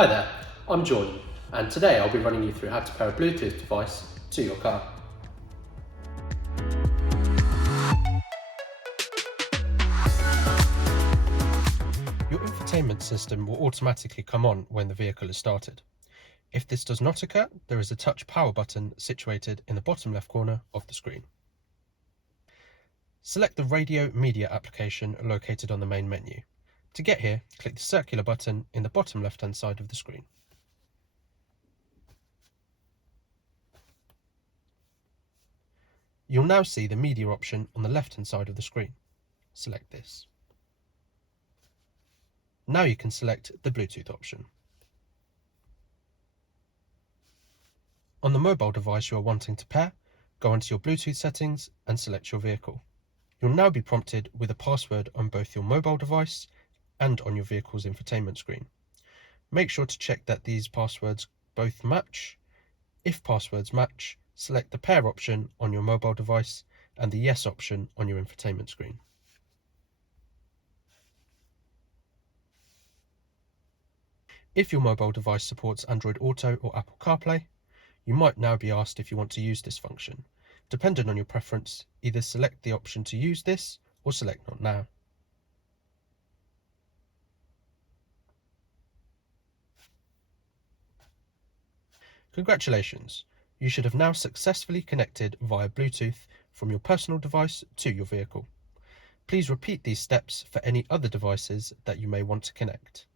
Hi there, I'm Jordan, and today I'll be running you through how to pair a Bluetooth device to your car. Your infotainment system will automatically come on when the vehicle is started. If this does not occur, there is a touch power button situated in the bottom left corner of the screen. Select the radio media application located on the main menu. To get here, click the circular button in the bottom left hand side of the screen. You'll now see the media option on the left hand side of the screen. Select this. Now you can select the Bluetooth option. On the mobile device you are wanting to pair, go onto your Bluetooth settings and select your vehicle. You'll now be prompted with a password on both your mobile device and on your vehicle's infotainment screen. Make sure to check that these passwords both match. If passwords match, select the pair option on your mobile device and the yes option on your infotainment screen. If your mobile device supports Android Auto or Apple CarPlay, you might now be asked if you want to use this function. Depending on your preference, either select the option to use this or select Not Now. Congratulations! You should have now successfully connected via Bluetooth from your personal device to your vehicle. Please repeat these steps for any other devices that you may want to connect.